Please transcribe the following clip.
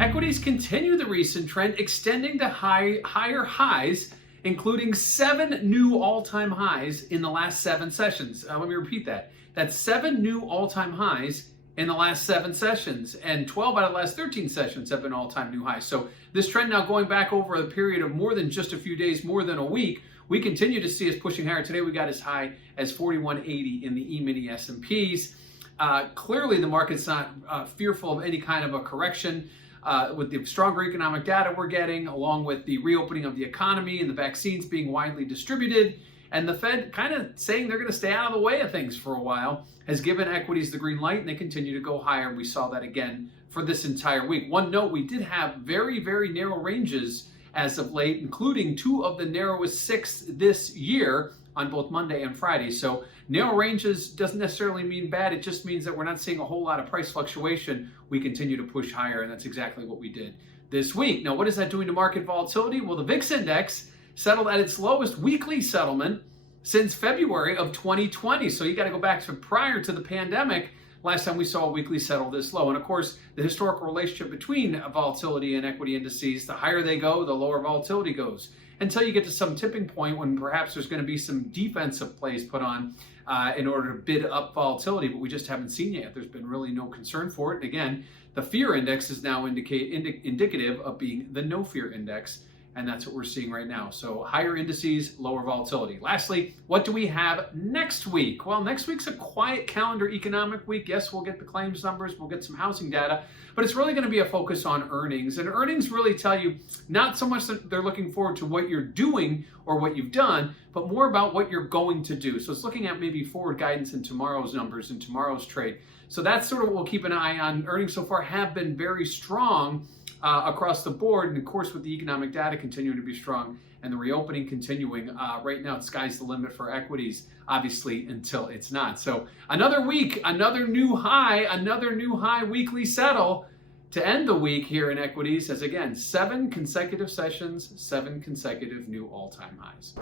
Equities continue the recent trend, extending to higher highs, including 7 new all-time highs in the last 7 sessions. Let me repeat that. That's 7 new all-time highs in the last 7 sessions, and 12 out of the last 13 sessions have been all-time new highs. So this trend now going back over a period of more than just a few days, more than a week, we continue to see us pushing higher. Today we got as high as 4180 in the E-mini S&Ps. Clearly the market's not fearful of any kind of a correction. With the stronger economic data we're getting, along with the reopening of the economy and the vaccines being widely distributed, and the Fed kind of saying they're going to stay out of the way of things for a while, has given equities the green light, and they continue to go higher. We saw that again for this entire week. One note, we did have very, very narrow ranges as of late, including 2 of the narrowest 6 this year on both Monday and Friday. So narrow ranges doesn't necessarily mean bad. It just means that we're not seeing a whole lot of price fluctuation. We continue to push higher, and that's exactly what we did this week. Now, what is that doing to market volatility? Well, the VIX index settled at its lowest weekly settlement since February of 2020. So you got to go back to prior to the pandemic, last time we saw a weekly settle this low. And of course, the historical relationship between volatility and equity indices, the higher they go, the lower volatility goes, until you get to some tipping point when perhaps there's going to be some defensive plays put on in order to bid up volatility, but we just haven't seen yet. There's been really no concern for it. And again, the fear index is now indicative of being the no fear index, and that's what we're seeing right now. So higher indices, lower volatility. Lastly, what do we have next week? Well, next week's a quiet calendar economic week. Yes, we'll get the claims numbers, we'll get some housing data, but it's really going to be a focus on earnings. And earnings really tell you not so much that they're looking forward to what you're doing or what you've done, but more about what you're going to do. So it's looking at maybe forward guidance in tomorrow's numbers and tomorrow's trade. So that's sort of what we'll keep an eye on. Earnings so far have been very strong across the board, and of course with the economic data continuing to be strong and the reopening continuing, right now the sky's the limit for equities, obviously, until it's not. So another week, another new high weekly settle to end the week here in equities, as again, 7 consecutive sessions, 7 consecutive new all-time highs.